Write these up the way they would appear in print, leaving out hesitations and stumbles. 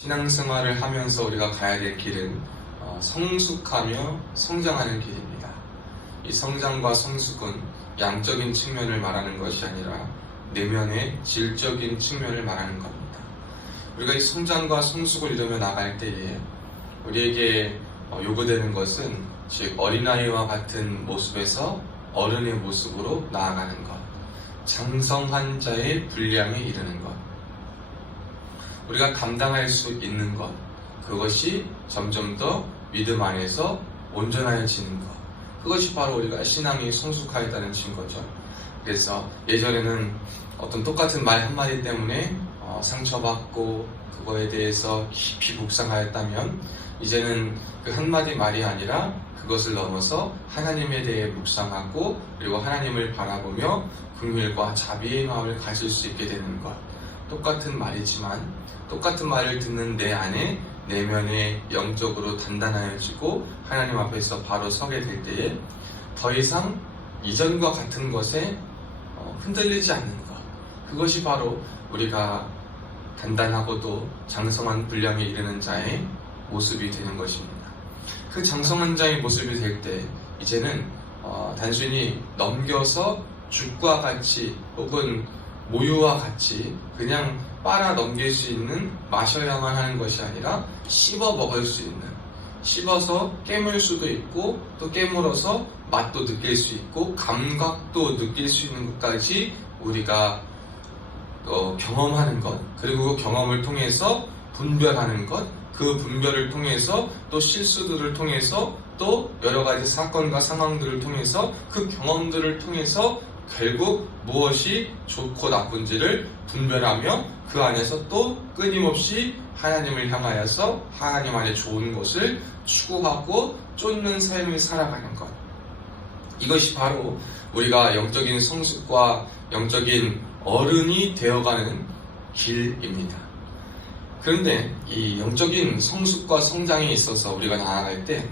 신앙생활을 하면서 우리가 가야 될 길은 성숙하며 성장하는 길입니다. 이 성장과 성숙은 양적인 측면을 말하는 것이 아니라 내면의 질적인 측면을 말하는 겁니다. 우리가 이 성장과 성숙을 이루며 나갈 때에 우리에게 요구되는 것은 즉 어린아이와 같은 모습에서 어른의 모습으로 나아가는 것, 장성한 자의 분량에 이르는 것, 우리가 감당할 수 있는 것, 그것이 점점 더 믿음 안에서 온전해지는 것, 그것이 바로 우리가 신앙이 성숙하였다는 증거죠. 그래서 예전에는 어떤 똑같은 말 한마디 때문에 상처받고 그거에 대해서 깊이 묵상하였다면 이제는 그 한마디 말이 아니라 그것을 넘어서 하나님에 대해 묵상하고 그리고 하나님을 바라보며 긍휼과 자비의 마음을 가질 수 있게 되는 것, 똑같은 말이지만 똑같은 말을 듣는 내 안에 내면에 영적으로 단단해지고 하나님 앞에서 바로 서게 될 때에 더 이상 이전과 같은 것에 흔들리지 않는 것, 그것이 바로 우리가 단단하고도 장성한 분량에 이르는 자의 모습이 되는 것입니다. 그 장성한 자의 모습이 될 때 이제는 단순히 넘겨서 죽과 같이 혹은 모유와 같이 그냥 빨아 넘길 수 있는, 마셔야만 하는 것이 아니라 씹어 먹을 수 있는, 씹어서 깨물 수도 있고 또 깨물어서 맛도 느낄 수 있고 감각도 느낄 수 있는 것까지 우리가 경험하는 것, 그리고 그 경험을 통해서 분별하는 것, 그 분별을 통해서 또 실수들을 통해서 또 여러 가지 사건과 상황들을 통해서 그 경험들을 통해서 결국 무엇이 좋고 나쁜지를 분별하며 그 안에서 또 끊임없이 하나님을 향하여서 하나님 안에 좋은 것을 추구하고 쫓는 삶을 살아가는 것, 이것이 바로 우리가 영적인 성숙과 영적인 어른이 되어가는 길입니다. 그런데 이 영적인 성숙과 성장에 있어서 우리가 나아갈 때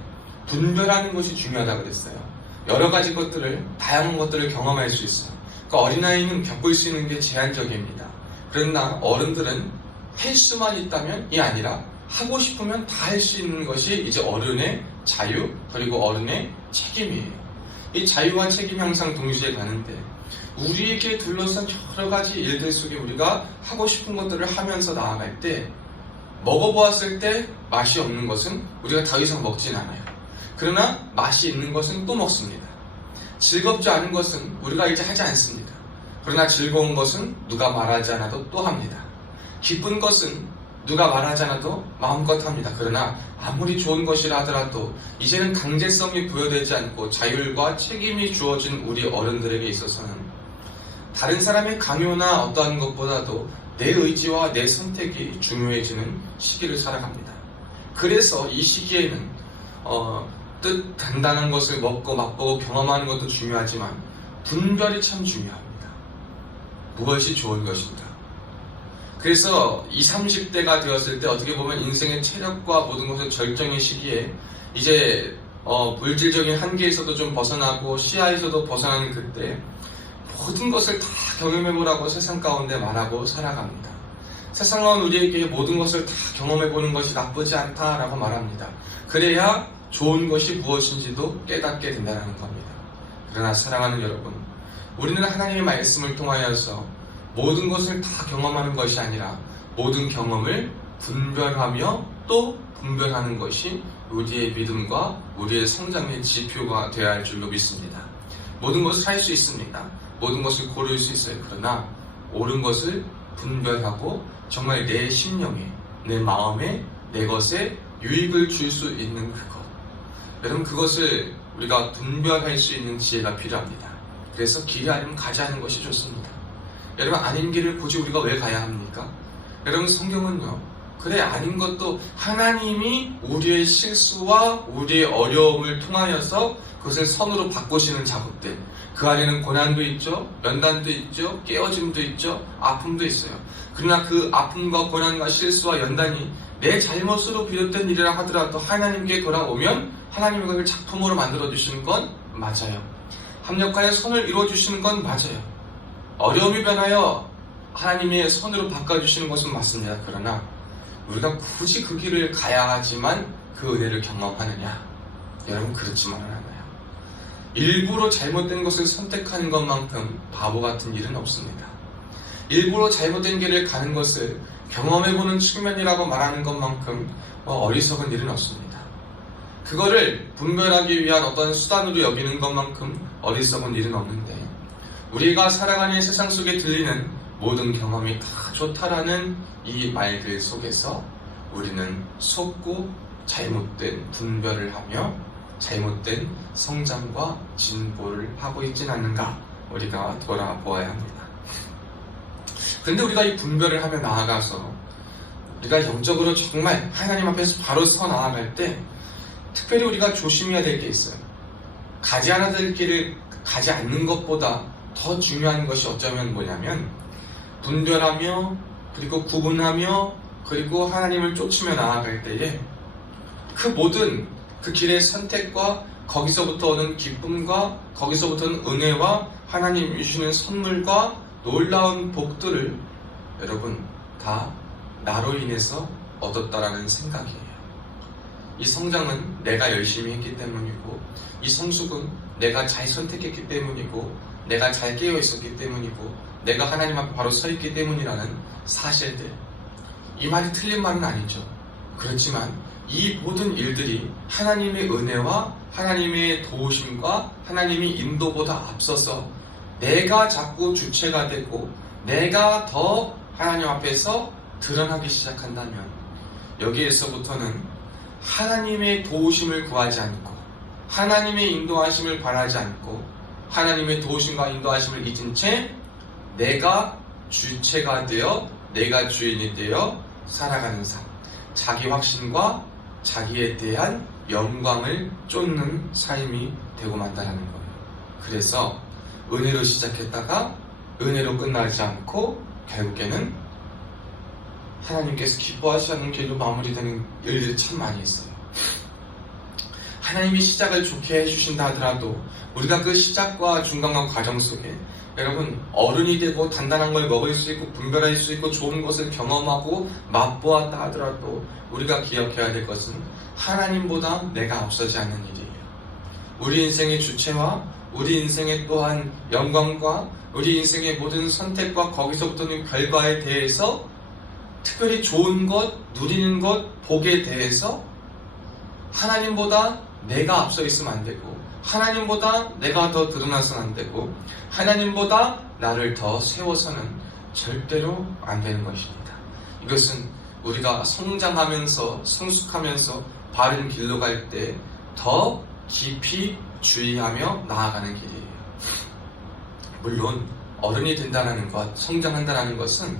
분별하는 것이 중요하다고 그랬어요. 여러 가지 것들을, 다양한 것들을 경험할 수 있어요. 그러니까 어린아이는 겪을 수 있는 게 제한적입니다. 그러나 어른들은 할 수만 있다면 이 아니라 하고 싶으면 다 할 수 있는 것이 이제 어른의 자유 그리고 어른의 책임이에요. 이 자유와 책임이 항상 동시에 가는데 우리에게 둘러싼 여러 가지 일들 속에 우리가 하고 싶은 것들을 하면서 나아갈 때 먹어보았을 때 맛이 없는 것은 우리가 더 이상 먹진 않아요. 그러나 맛이 있는 것은 또 먹습니다. 즐겁지 않은 것은 우리가 이제 하지 않습니다. 그러나 즐거운 것은 누가 말하지 않아도 또 합니다. 기쁜 것은 누가 말하지 않아도 마음껏 합니다. 그러나 아무리 좋은 것이라 하더라도 이제는 강제성이 부여되지 않고 자율과 책임이 주어진 우리 어른들에게 있어서는 다른 사람의 강요나 어떠한 것보다도 내 의지와 내 선택이 중요해지는 시기를 살아갑니다. 그래서 이 시기에는 뜻 단단한 것을 먹고 맛보고 경험하는 것도 중요하지만 분별이 참 중요합니다. 무엇이 좋은 것인가. 그래서 20, 30대가 되었을 때 어떻게 보면 인생의 체력과 모든 것의 절정의 시기에 이제 물질적인 한계에서도 좀 벗어나고 시야에서도 벗어나는 그때 모든 것을 다 경험해보라고 세상 가운데 말하고 살아갑니다. 세상은 우리에게 모든 것을 다 경험해보는 것이 나쁘지 않다라고 말합니다. 그래야 좋은 것이 무엇인지도 깨닫게 된다는 겁니다. 그러나 사랑하는 여러분, 우리는 하나님의 말씀을 통하여서 모든 것을 다 경험하는 것이 아니라 모든 경험을 분별하며 또 분별하는 것이 우리의 믿음과 우리의 성장의 지표가 되어야 할 줄로 믿습니다. 모든 것을 할 수 있습니다. 모든 것을 고를 수 있어요. 그러나 옳은 것을 분별하고 정말 내 심령에, 내 마음에, 내 것에 유익을 줄 수 있는 그것, 여러분, 그것을 우리가 분별할 수 있는 지혜가 필요합니다. 그래서 길이 아니면 가지 않는 것이 좋습니다. 여러분, 아닌 길을 굳이 우리가 왜 가야 합니까? 여러분, 성경은요, 그래, 아닌 것도 하나님이 우리의 실수와 우리의 어려움을 통하여서 그것을 선으로 바꾸시는 작업들, 그 안에는 고난도 있죠, 연단도 있죠, 깨어짐도 있죠, 아픔도 있어요. 그러나 그 아픔과 고난과 실수와 연단이 내 잘못으로 비롯된 일이라 하더라도 하나님께 돌아오면 하나님이 그걸 작품으로 만들어주시는 건 맞아요. 합력하여 선을 이루어주시는 건 맞아요. 어려움이 변하여 하나님의 선으로 바꿔주시는 것은 맞습니다. 그러나 우리가 굳이 그 길을 가야 하지만 그 은혜를 경험하느냐? 여러분, 그렇지만은 않아요. 일부러 잘못된 것을 선택하는 것만큼 바보 같은 일은 없습니다. 일부러 잘못된 길을 가는 것을 경험해보는 측면이라고 말하는 것만큼 어리석은 일은 없습니다. 그거를 분별하기 위한 어떤 수단으로 여기는 것만큼 어리석은 일은 없는데, 우리가 살아가는 세상 속에 들리는 모든 경험이 다 좋다라는 이 말들 속에서 우리는 속고 잘못된 분별을 하며 잘못된 성장과 진보를 하고 있진 않는가, 우리가 돌아보아야 합니다. 근데 우리가 이 분별을 하며 나아가서 우리가 영적으로 정말 하나님 앞에서 바로 서 나아갈 때 특별히 우리가 조심해야 될 게 있어요. 가지 않아야 될 길을 가지 않는 것보다 더 중요한 것이 어쩌면 뭐냐면, 분별하며 그리고 구분하며 그리고 하나님을 쫓으며 나아갈 때에 그 모든 그 길의 선택과 거기서부터 오는 기쁨과 거기서부터는 은혜와 하나님이 주시는 선물과 놀라운 복들을 여러분 다 나로 인해서 얻었다라는 생각이에요. 이 성장은 내가 열심히 했기 때문이고, 이 성숙은 내가 잘 선택했기 때문이고, 내가 잘 깨어 있었기 때문이고, 내가 하나님 앞에 바로 서 있기 때문이라는 사실들. 이 말이 틀린 말은 아니죠. 그렇지만 이 모든 일들이 하나님의 은혜와 하나님의 도우심과 하나님의 인도보다 앞서서 내가 자꾸 주체가 되고 내가 더 하나님 앞에서 드러나기 시작한다면, 여기에서부터는 하나님의 도우심을 구하지 않고 하나님의 인도하심을 바라지 않고 하나님의 도우심과 인도하심을 잊은 채 내가 주체가 되어 내가 주인이 되어 살아가는 삶, 자기 확신과 자기에 대한 영광을 쫓는 삶이 되고 만다라는 거예요. 그래서 은혜로 시작했다가 은혜로 끝나지 않고 결국에는 하나님께서 기뻐하지 않는 길로 마무리되는 일들이 참 많이 있어요. 하나님이 시작을 좋게 해주신다 하더라도 우리가 그 시작과 중간과 과정 속에 여러분 어른이 되고 단단한 걸 먹을 수 있고 분별할 수 있고 좋은 것을 경험하고 맛보았다 하더라도 우리가 기억해야 될 것은 하나님보다 내가 앞서지 않는 일이에요. 우리 인생의 주체와 우리 인생의 또한 영광과 우리 인생의 모든 선택과 거기서부터는 결과에 대해서 특별히 좋은 것, 누리는 것, 복에 대해서 하나님보다 내가 앞서 있으면 안 되고 하나님보다 내가 더 드러나서는 안 되고 하나님보다 나를 더 세워서는 절대로 안 되는 것입니다. 이것은 우리가 성장하면서 성숙하면서 바른 길로 갈 때 더 깊이 주의하며 나아가는 길이에요. 물론 어른이 된다는 것, 성장한다는 것은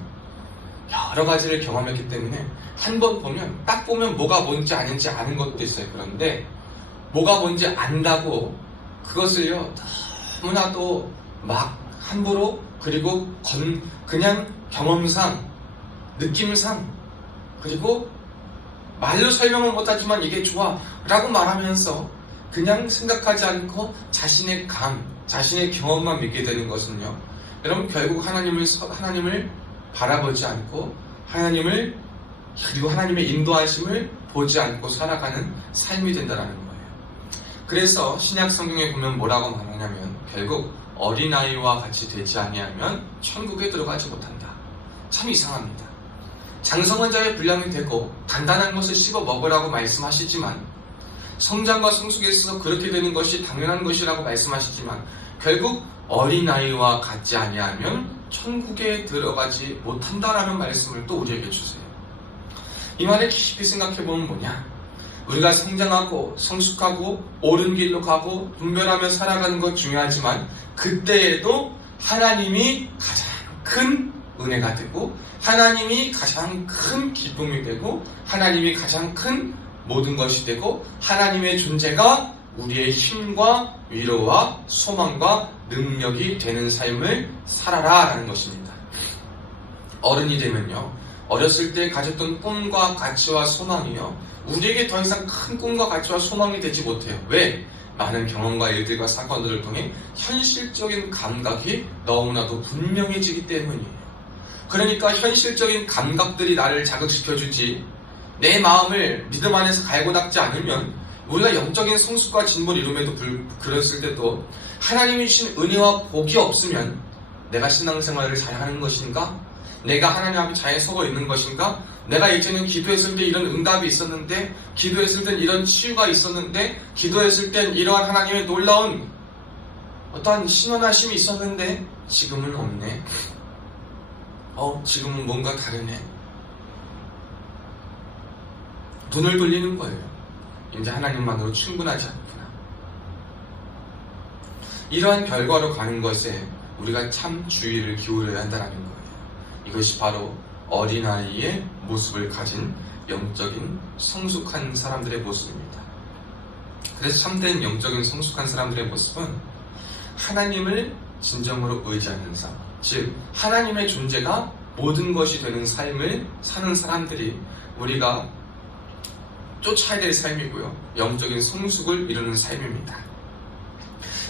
여러 가지를 경험했기 때문에 한 번 보면 딱 보면 뭐가 뭔지 아닌지 아는 것도 있어요. 그런데 뭐가 뭔지 안다고 그것을요 너무나도 막 함부로 그리고 그냥 경험상 느낌상 그리고 말로 설명을 못하지만 이게 좋아 라고 말하면서 그냥 생각하지 않고 자신의 자신의 경험만 믿게 되는 것은요, 여러분 결국 하나님을 바라보지 않고 그리고 하나님의 인도하심을 보지 않고 살아가는 삶이 된다는 거예요. 그래서 신약 성경에 보면 뭐라고 말하냐면 결국 어린아이와 같이 되지 아니하면 천국에 들어가지 못한다. 참 이상합니다. 장성한 자의 분량이 되고 단단한 것을 씹어 먹으라고 말씀하시지만 성장과 성숙에 있어서 그렇게 되는 것이 당연한 것이라고 말씀하시지만 결국 어린아이와 같지 아니하면 천국에 들어가지 못한다라는 말씀을 또 우리에게 주세요. 이 말을 깊이 생각해보면 뭐냐? 우리가 성장하고 성숙하고 옳은 길로 가고 분별하며 살아가는 것 중요하지만 그때에도 하나님이 가장 큰 은혜가 되고 하나님이 가장 큰 기쁨이 되고 하나님이 가장 큰 모든 것이 되고 하나님의 존재가 우리의 힘과 위로와 소망과 능력이 되는 삶을 살아라 라는 것입니다. 어른이 되면요, 어렸을 때 가졌던 꿈과 가치와 소망이요 우리에게 더 이상 큰 꿈과 가치와 소망이 되지 못해요. 왜? 많은 경험과 일들과 사건들을 통해 현실적인 감각이 너무나도 분명해지기 때문이에요. 그러니까 현실적인 감각들이 나를 자극시켜주지 내 마음을 믿음 안에서 갈고 닦지 않으면 우리가 영적인 성숙과 진보를 이룸에도 그랬을 때도 하나님이 주신 은혜와 복이 없으면 내가 신앙생활을 잘하는 것인가? 내가 하나님 앞에 잘 서고 있는 것인가? 내가 이제는 기도했을 때 이런 응답이 있었는데, 기도했을 땐 이런 치유가 있었는데, 기도했을 땐 이러한 하나님의 놀라운 어떠한 신원하심이 있었는데 지금은 없네. 지금은 뭔가 다르네. 눈을 돌리는 거예요. 이제 하나님만으로 충분하지 않구나. 이러한 결과로 가는 것에 우리가 참 주의를 기울여야 한다는 거예요. 이것이 바로 어린아이의 모습을 가진 영적인 성숙한 사람들의 모습입니다. 그래서 참된 영적인 성숙한 사람들의 모습은 하나님을 진정으로 의지하는 삶, 즉 하나님의 존재가 모든 것이 되는 삶을 사는 사람들이 우리가 쫓아야 될 삶이고요, 영적인 성숙을 이루는 삶입니다.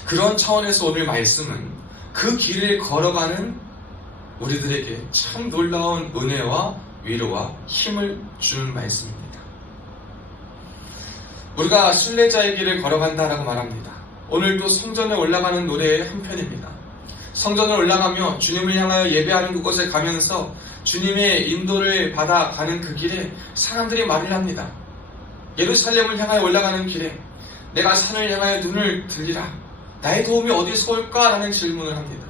그런 차원에서 오늘 말씀은 그 길을 걸어가는 우리들에게 참 놀라운 은혜와 위로와 힘을 주는 말씀입니다. 우리가 순례자의 길을 걸어간다라고 말합니다. 오늘도 성전에 올라가는 노래의 한 편입니다. 성전에 올라가며 주님을 향하여 예배하는 그곳에 가면서 주님의 인도를 받아 가는 그 길에 사람들이 말을 합니다. 예루살렘을 향하여 올라가는 길에 내가 산을 향하여 눈을 들리라. 나의 도움이 어디서 올까? 라는 질문을 합니다.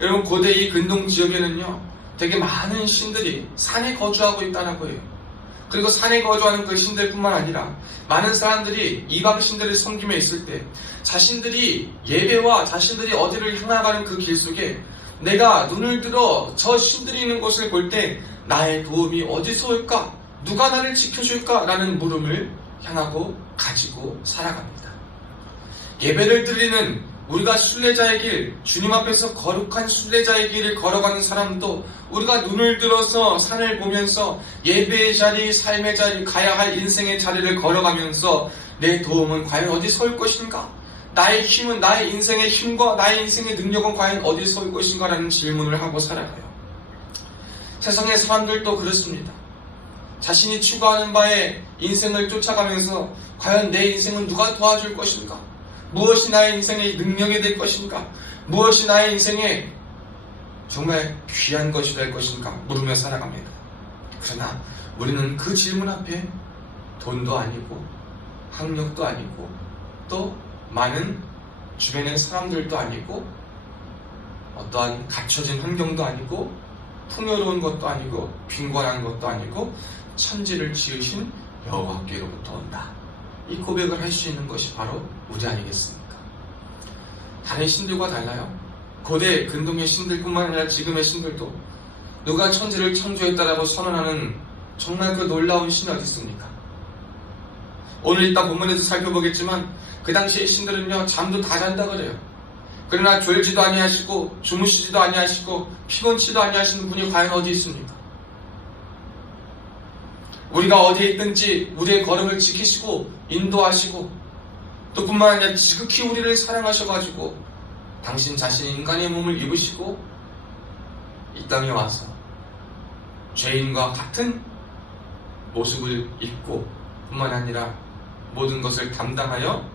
여러분, 고대 이 근동 지역에는요, 되게 많은 신들이 산에 거주하고 있다라고 해요. 그리고 산에 거주하는 그 신들뿐만 아니라 많은 사람들이 이방 신들을 섬기며 있을 때 자신들이 예배와 자신들이 어디를 향하가는 그 길 속에 내가 눈을 들어 저 신들이 있는 곳을 볼 때 나의 도움이 어디서 올까? 누가 나를 지켜줄까? 라는 물음을 향하고 가지고 살아갑니다. 예배를 드리는 우리가 순례자의 길, 주님 앞에서 거룩한 순례자의 길을 걸어가는 사람도 우리가 눈을 들어서 산을 보면서 예배의 자리, 삶의 자리, 가야 할 인생의 자리를 걸어가면서 내 도움은 과연 어디서 올 것인가? 나의 힘은, 나의 인생의 힘과 나의 인생의 능력은 과연 어디서 올 것인가? 라는 질문을 하고 살아가요. 세상의 사람들도 그렇습니다. 자신이 추구하는 바에 인생을 쫓아가면서 과연 내 인생은 누가 도와줄 것인가? 무엇이 나의 인생의 능력이 될 것인가? 무엇이 나의 인생에 정말 귀한 것이 될 것인가? 물으며 살아갑니다. 그러나 우리는 그 질문 앞에 돈도 아니고 학력도 아니고 또 많은 주변의 사람들도 아니고 어떠한 갖춰진 환경도 아니고 풍요로운 것도 아니고 빈곤한 것도 아니고 천지를 지으신 여호와께로부터 온다. 이 고백을 할 수 있는 것이 바로 우리 아니겠습니까? 다른 신들과 달라요. 고대 근동의 신들뿐만 아니라 지금의 신들도 누가 천지를 창조했다라고 선언하는 정말 그 놀라운 신이 어디 있습니까? 오늘 이따 본문에서 살펴보겠지만 그 당시의 신들은요, 잠도 다 잔다 그래요. 그러나 졸지도 아니하시고 주무시지도 아니하시고 피곤치도 아니하시는 분이 과연 어디 있습니까? 우리가 어디에 있든지 우리의 걸음을 지키시고 인도하시고 또 뿐만 아니라 지극히 우리를 사랑하셔가지고 당신 자신이 인간의 몸을 입으시고 이 땅에 와서 죄인과 같은 모습을 입고 뿐만 아니라 모든 것을 담당하여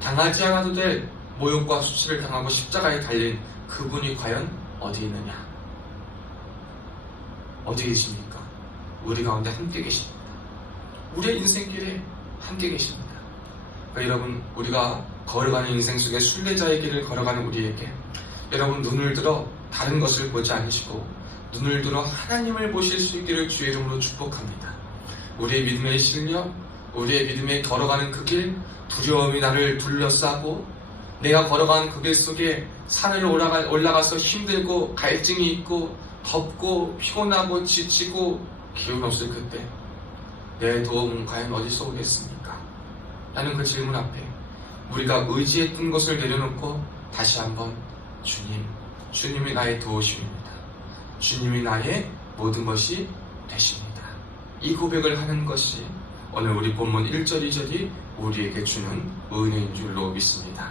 당하지 않아도 될 모욕과 수치를 당하고 십자가에 달린 그분이 과연 어디 있느냐? 어디 계십니까? 우리 가운데 함께 계십니다. 우리의 인생길에 함께 계십니다. 그러니까 여러분, 우리가 걸어가는 인생 속에 순례자의 길을 걸어가는 우리에게 여러분, 눈을 들어 다른 것을 보지 않으시고 눈을 들어 하나님을 보실 수 있기를 주의 이름으로 축복합니다. 우리의 믿음의 실력, 우리의 믿음에 걸어가는 그 길, 두려움이 나를 둘러싸고 내가 걸어가는 그 길 속에 산을 올라가서 힘들고 갈증이 있고 덥고 피곤하고 지치고 기운 없을 그때 내 도움은 과연 어디서 오겠습니까? 라는 그 질문 앞에 우리가 의지했던 것을 내려놓고 다시 한번 주님이 나의 도우심입니다. 주님이 나의 모든 것이 되십니다. 이 고백을 하는 것이 오늘 우리 본문 1절 2절이 우리에게 주는 은혜인 줄로 믿습니다.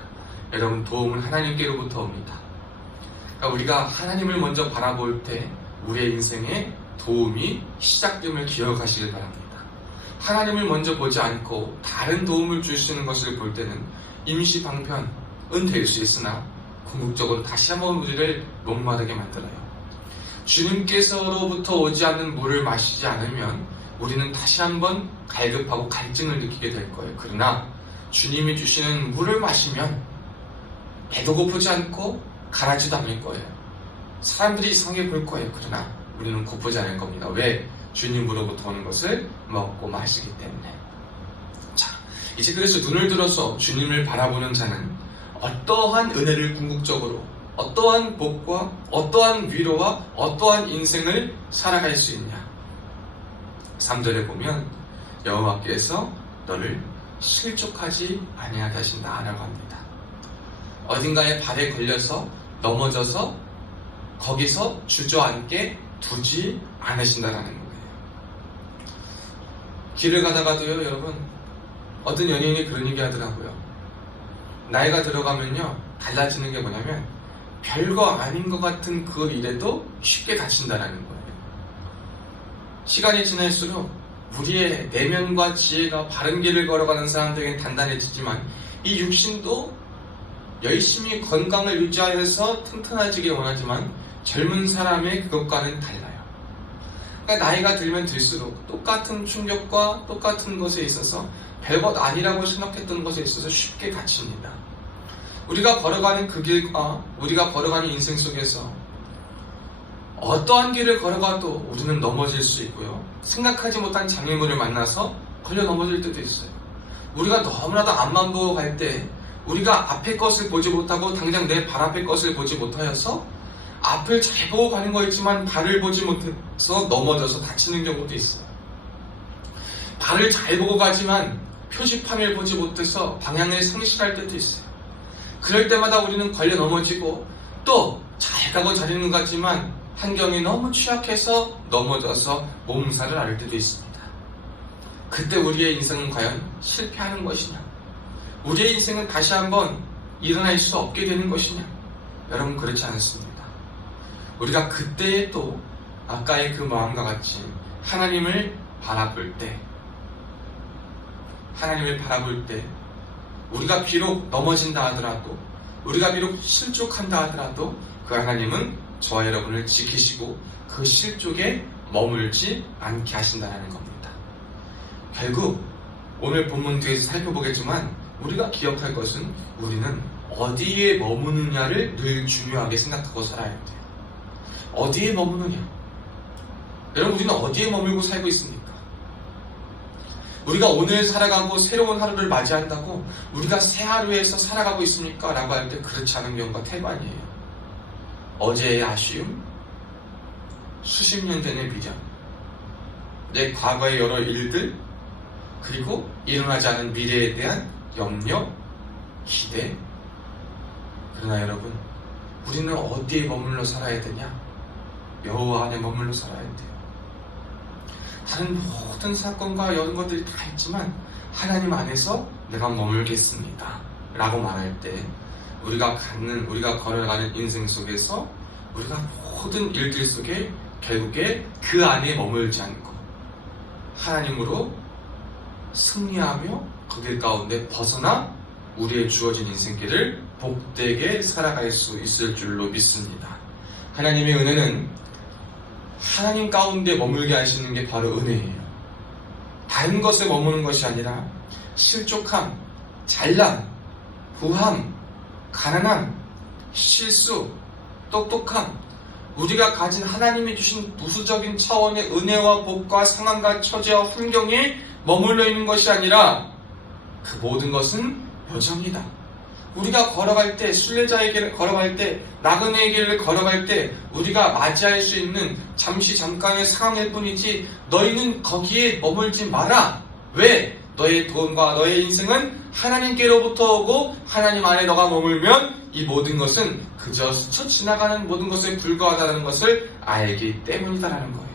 여러분, 도움은 하나님께로부터 옵니다. 그러니까 우리가 하나님을 먼저 바라볼 때 우리의 인생에 도움이 시작됨을 기억하시길 바랍니다. 하나님을 먼저 보지 않고 다른 도움을 주시는 것을 볼 때는 임시 방편은 될 수 있으나 궁극적으로 다시 한번 우리를 목마르게 만들어요. 주님께서로부터 오지 않는 물을 마시지 않으면 우리는 다시 한번 갈급하고 갈증을 느끼게 될 거예요. 그러나 주님이 주시는 물을 마시면 배도 고프지 않고 가라지도 않을 거예요. 사람들이 이상하게 볼 거예요. 그러나 우리는 고프지 않을 겁니다. 왜? 주님으로부터 오는 것을 먹고 마시기 때문에. 자, 이제 그래서 눈을 들어서 주님을 바라보는 자는 어떠한 은혜를 궁극적으로, 어떠한 복과 어떠한 위로와 어떠한 인생을 살아갈 수 있냐. 3절에 보면 여호와께서 너를 실족하지 아니하게 하신다 라고 합니다. 어딘가에 발에 걸려서 넘어져서 거기서 주저앉게 두지 않으신다라는 거예요. 길을 가다가도요, 여러분, 어떤 연예인이 그런 얘기 하더라고요. 나이가 들어가면요, 달라지는 게 뭐냐면 별거 아닌 것 같은 그 일에도 쉽게 다친다라는 거예요. 시간이 지날수록 우리의 내면과 지혜가 바른 길을 걸어가는 사람들에게는 단단해지지만 이 육신도 열심히 건강을 유지하여서 튼튼해지길 원하지만 젊은 사람의 그것과는 달라요. 그러니까 나이가 들면 들수록 똑같은 충격과 똑같은 것에 있어서 별것 아니라고 생각했던 것에 있어서 쉽게 갇힙니다. 우리가 걸어가는 그 길과 우리가 걸어가는 인생 속에서 어떠한 길을 걸어가도 우리는 넘어질 수 있고요. 생각하지 못한 장애물을 만나서 걸려 넘어질 때도 있어요. 우리가 너무나도 앞만 보고 갈 때 우리가 앞의 것을 보지 못하고 당장 내 발 앞의 것을 보지 못하여서 앞을 잘 보고 가는 거 있지만 발을 보지 못해서 넘어져서 다치는 경우도 있어요. 발을 잘 보고 가지만 표지판을 보지 못해서 방향을 상실할 때도 있어요. 그럴 때마다 우리는 걸려 넘어지고 또 잘 가고 잘 있는 것 같지만 환경이 너무 취약해서 넘어져서 몸살을 앓을 때도 있습니다. 그때 우리의 인생은 과연 실패하는 것이냐? 우리의 인생은 다시 한번 일어날 수 없게 되는 것이냐? 여러분, 그렇지 않습니다. 우리가 그때에 또 아까의 그 마음과 같이 하나님을 바라볼 때 우리가 비록 넘어진다 하더라도, 우리가 비록 실족한다 하더라도 그 하나님은 저와 여러분을 지키시고 그 실족에 머물지 않게 하신다는 겁니다. 결국 오늘 본문 뒤에서 살펴보겠지만 우리가 기억할 것은 우리는 어디에 머무느냐를 늘 중요하게 생각하고 살아야 돼요. 어디에 머무느냐? 여러분, 우리는 어디에 머물고 살고 있습니까? 우리가 오늘 살아가고 새로운 하루를 맞이한다고 우리가 새 하루에서 살아가고 있습니까? 라고 할 때 그렇지 않은 경우가 태반이에요. 어제의 아쉬움, 수십 년 전의 미련, 내 과거의 여러 일들, 그리고 일어나지 않은 미래에 대한 염려, 기대. 그러나 여러분, 우리는 어디에 머물러 살아야 되냐? 여호와 안에 머물러 살아야 돼요. 다른 모든 사건과 이런 것들이 다 있지만 하나님 안에서 내가 머물겠습니다 라고 말할 때 우리가 걸어가는 인생 속에서 우리가 모든 일들 속에 결국에 그 안에 머물지 않고 하나님으로 승리하며 그 길 가운데 벗어나 우리의 주어진 인생길을 복되게 살아갈 수 있을 줄로 믿습니다. 하나님의 은혜는 하나님 가운데 머물게 하시는 게 바로 은혜예요. 다른 것에 머무는 것이 아니라 실족함, 잘남, 부함, 가난함, 실수, 똑똑함, 우리가 가진 하나님이 주신 부수적인 차원의 은혜와 복과 상황과 처지와 환경에 머물러 있는 것이 아니라 그 모든 것은 여정이다. 우리가 걸어갈 때, 순례자의 길을 걸어갈 때, 나그네의 길을 걸어갈 때 우리가 맞이할 수 있는 잠깐의 상황일 뿐이지 너희는 거기에 머물지 마라. 왜? 너의 돈과 너의 인생은 하나님께로부터 오고 하나님 안에 너가 머물면 이 모든 것은 그저 스쳐 지나가는 모든 것에 불과하다는 것을 알기 때문이다라는 거예요.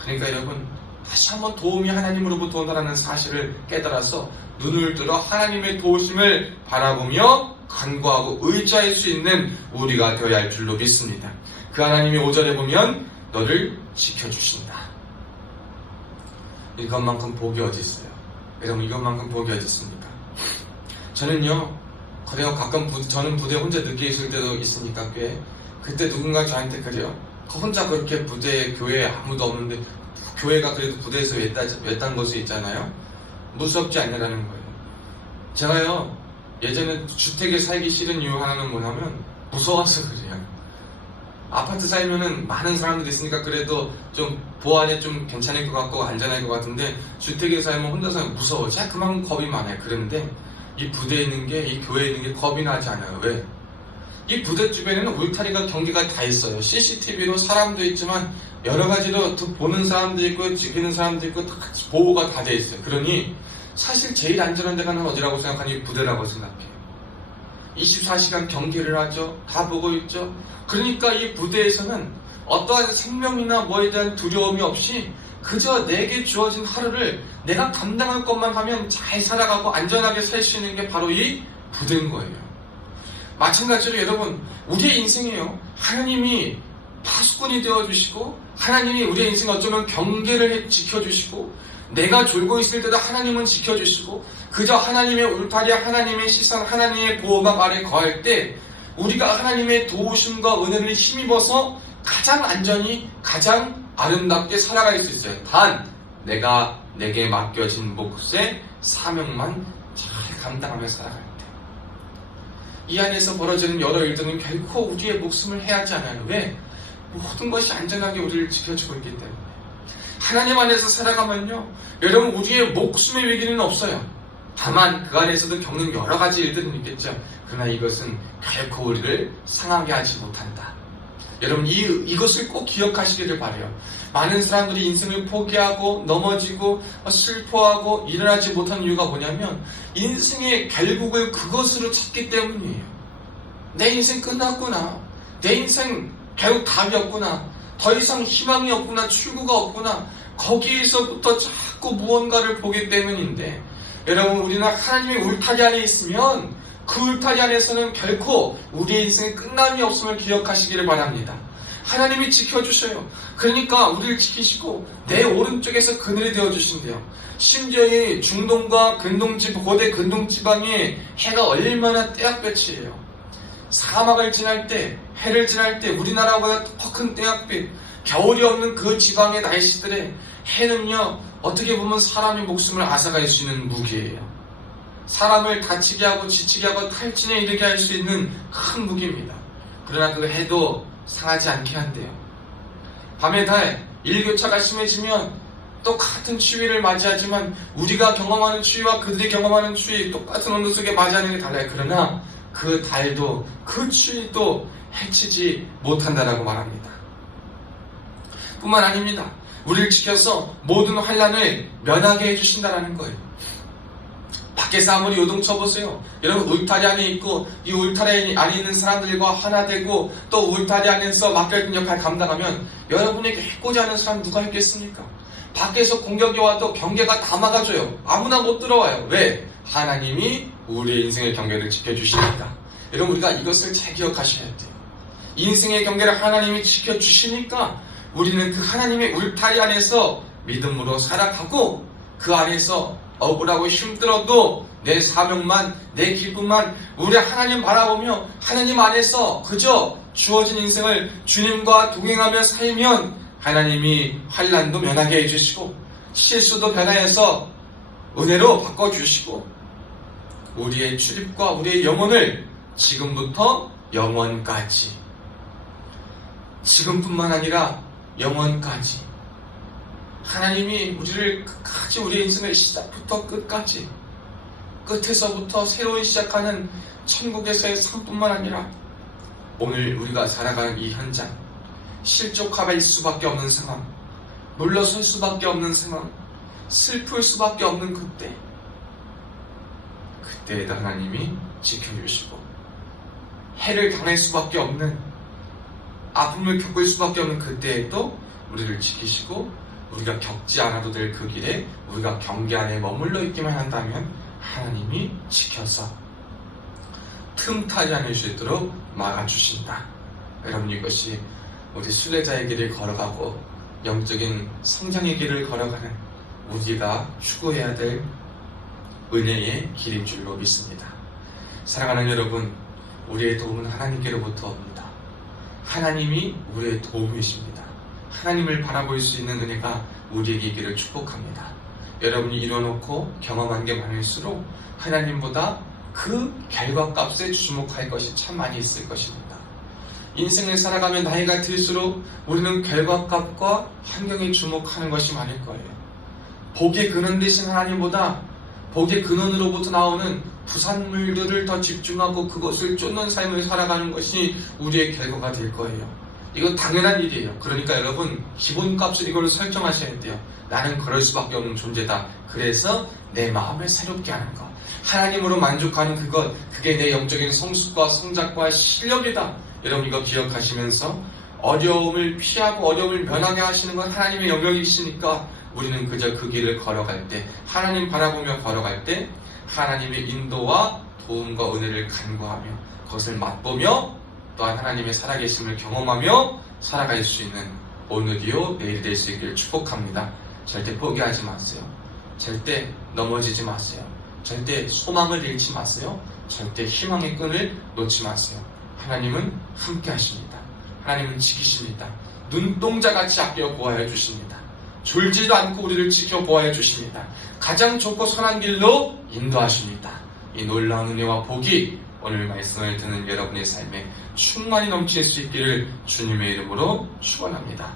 그러니까 여러분, 다시 한번 도움이 하나님으로부터 온다는 사실을 깨달아서 눈을 들어 하나님의 도우심을 바라보며 간구하고 의지할 수 있는 우리가 되어야 할 줄로 믿습니다. 그 하나님이 5절에 보면 너를 지켜주신다. 이것만큼 복이 어디 있어요? 여러분, 이것만큼 복이 어디 있습니까? 저는요, 그래요. 가끔 저는 부대에 혼자 늦게 있을 때도 있으니까 꽤. 그때 누군가 저한테 그래요. 혼자 그렇게 부대에, 교회에 아무도 없는데 교회가 그래도 부대에서 외딴 곳에 있잖아요. 무섭지 않냐라는 거예요. 제가요, 예전에 주택에 살기 싫은 이유 하나는 뭐냐면 무서워서 그래요. 아파트 살면은 많은 사람들이 있으니까 그래도 좀 보안에 좀 괜찮을 것 같고 안전할 것 같은데, 주택에 살면 혼자 살면 무서워. 제가 그만큼 겁이 많아요. 그런데 이 부대에 있는 게, 이 교회에 있는 게 겁이 나지 않아요. 왜? 이 부대 주변에는 울타리가, 경계가 다 있어요. CCTV로 사람도 있지만 여러 가지로 보는 사람도 있고 지키는 사람도 있고 다 보호가 다 돼 있어요. 그러니 사실 제일 안전한 데가 어디라고 생각하니 부대라고 생각해요. 24시간 경계를 하죠. 다 보고 있죠. 그러니까 이 부대에서는 어떠한 생명이나 뭐에 대한 두려움이 없이 그저 내게 주어진 하루를 내가 감당할 것만 하면 잘 살아가고 안전하게 살 수 있는 게 바로 이 부대인 거예요. 마찬가지로 여러분, 우리의 인생이에요. 하나님이 파수꾼이 되어주시고, 하나님이 우리의 인생 어쩌면 경계를 지켜주시고, 내가 졸고 있을 때도 하나님은 지켜주시고, 그저 하나님의 울타리, 하나님의 시선, 하나님의 보호막 아래 거할 때 우리가 하나님의 도우심과 은혜를 힘입어서 가장 안전히, 가장 아름답게 살아갈 수 있어요. 단 내게 맡겨진 몫의 사명만 잘 감당하며 살아갈 때. 이 안에서 벌어지는 여러 일들은 결코 우리의 목숨을 해하지 않아요. 왜? 모든 것이 안전하게 우리를 지켜주고 있기 때문에. 하나님 안에서 살아가면요, 여러분, 우리의 목숨의 위기는 없어요. 다만 그 안에서도 겪는 여러 가지 일들은 있겠죠. 그러나 이것은 결코 우리를 상하게 하지 못한다. 여러분, 이것을 꼭 기억하시기를 바라요. 많은 사람들이 인생을 포기하고 넘어지고 슬퍼하고 일어나지 못한 이유가 뭐냐면 인생의 결국을 그것으로 찾기 때문이에요. 내 인생 끝났구나. 내 인생 결국 답이 없구나. 더 이상 희망이 없구나. 출구가 없구나. 거기에서부터 자꾸 무언가를 보기 때문인데, 여러분, 우리는 하나님의 울타리 안에 있으면 그 울타리 안에서는 결코 우리의 인생의 끝남이 없음을 기억하시기를 바랍니다. 하나님이 지켜주셔요. 그러니까 우리를 지키시고 내 오른쪽에서 그늘이 되어주신대요. 심지어 이 중동과 고대 근동지방에 해가 얼마나 떼약볕이에요. 사막을 지날 때, 해를 지날 때 우리나라보다 더 큰 떼약빛, 겨울이 없는 그 지방의 날씨들에 해는요, 어떻게 보면 사람의 목숨을 앗아갈 수 있는 무기예요. 사람을 다치게 하고 지치게 하고 탈진에 이르게 할 수 있는 큰 무기입니다. 그러나 그 해도 상하지 않게 한대요. 밤의 달, 일교차가 심해지면 똑같은 추위를 맞이하지만 우리가 경험하는 추위와 그들이 경험하는 추위, 똑같은 온도 속에 맞이하는 게 달라요. 그러나 그 달도, 그 추위도 해치지 못한다라고 말합니다. 뿐만 아닙니다. 우리를 지켜서 모든 환난을 면하게 해주신다라는 거예요. 밖에서 아무리 요동쳐보세요. 여러분, 울타리 안에 있고 이 울타리 안에 있는 사람들과 하나 되고 또 울타리 안에서 맡겨진 역할을 감당하면 여러분에게 해코지 하는 사람 누가 있겠습니까? 밖에서 공격이 와도 경계가 다 막아줘요. 아무나 못 들어와요. 왜? 하나님이 우리의 인생의 경계를 지켜주시니까. 여러분, 우리가 이것을 잘 기억하셔야 돼요. 인생의 경계를 하나님이 지켜주시니까 우리는 그 하나님의 울타리 안에서 믿음으로 살아가고, 그 안에서 억울하고 힘들어도 내 사명만, 내 기쁨만 우리 하나님 바라보며 하나님 안에서 그저 주어진 인생을 주님과 동행하며 살면 하나님이 환난도 면하게 해주시고 실수도 변화해서 은혜로 바꿔주시고 우리의 출입과 우리의 영혼을 지금부터 영원까지, 지금뿐만 아니라 영원까지 하나님이 우리를 끝까지, 우리의 인생을 시작부터 끝까지, 끝에서부터 새로운 시작하는 천국에서의 삶뿐만 아니라 오늘 우리가 살아가는 이 현장, 실족할 수밖에 없는 상황, 물러설 수밖에 없는 상황, 슬플 수밖에 없는 그때에도 하나님이 지켜주시고, 해를 당할 수밖에 없는, 아픔을 겪을 수밖에 없는 그때에도 우리를 지키시고, 우리가 겪지 않아도 될 그 길에 우리가 경계 안에 머물러 있기만 한다면 하나님이 지켜서 틈타지 않을 수 있도록 막아주신다. 여러분, 이것이 우리 순례자의 길을 걸어가고 영적인 성장의 길을 걸어가는 우리가 추구해야 될 은혜의 길인 줄로 믿습니다. 사랑하는 여러분, 우리의 도움은 하나님께로부터 옵니다. 하나님이 우리의 도움이십니다. 하나님을 바라볼 수 있는 은혜가 우리에게 있기를 축복합니다. 여러분이 이뤄놓고 경험한 게 많을수록 하나님보다 그 결과값에 주목할 것이 참 많이 있을 것입니다. 인생을 살아가며 나이가 들수록 우리는 결과값과 환경에 주목하는 것이 많을 거예요. 복의 근원 되신 하나님보다 복의 근원으로부터 나오는 부산물들을 더 집중하고 그것을 쫓는 삶을 살아가는 것이 우리의 결과가 될 거예요. 이건 당연한 일이에요. 그러니까 여러분, 기본값을 이걸로 설정하셔야 돼요. 나는 그럴 수밖에 없는 존재다. 그래서 내 마음을 새롭게 하는 것, 하나님으로 만족하는 그것, 그게 내 영적인 성숙과 성장과 실력이다. 여러분, 이거 기억하시면서 어려움을 피하고 어려움을 면하게 하시는 건 하나님의 영역이시니까 우리는 그저 그 길을 걸어갈 때, 하나님 바라보며 걸어갈 때 하나님의 인도와 도움과 은혜를 간구하며 그것을 맛보며 또한 하나님의 살아계심을 경험하며 살아갈 수 있는 오늘이요 내일이 될 수 있기를 축복합니다. 절대 포기하지 마세요. 절대 넘어지지 마세요. 절대 소망을 잃지 마세요. 절대 희망의 끈을 놓지 마세요. 하나님은 함께 하십니다. 하나님은 지키십니다. 눈동자같이 아껴 보호하여 주십니다. 졸지도 않고 우리를 지켜 보호하여 주십니다. 가장 좋고 선한 길로 인도하십니다. 이 놀라운 은혜와 복이 오늘 말씀을 듣는 여러분의 삶에 충만히 넘칠 수 있기를 주님의 이름으로 축원합니다.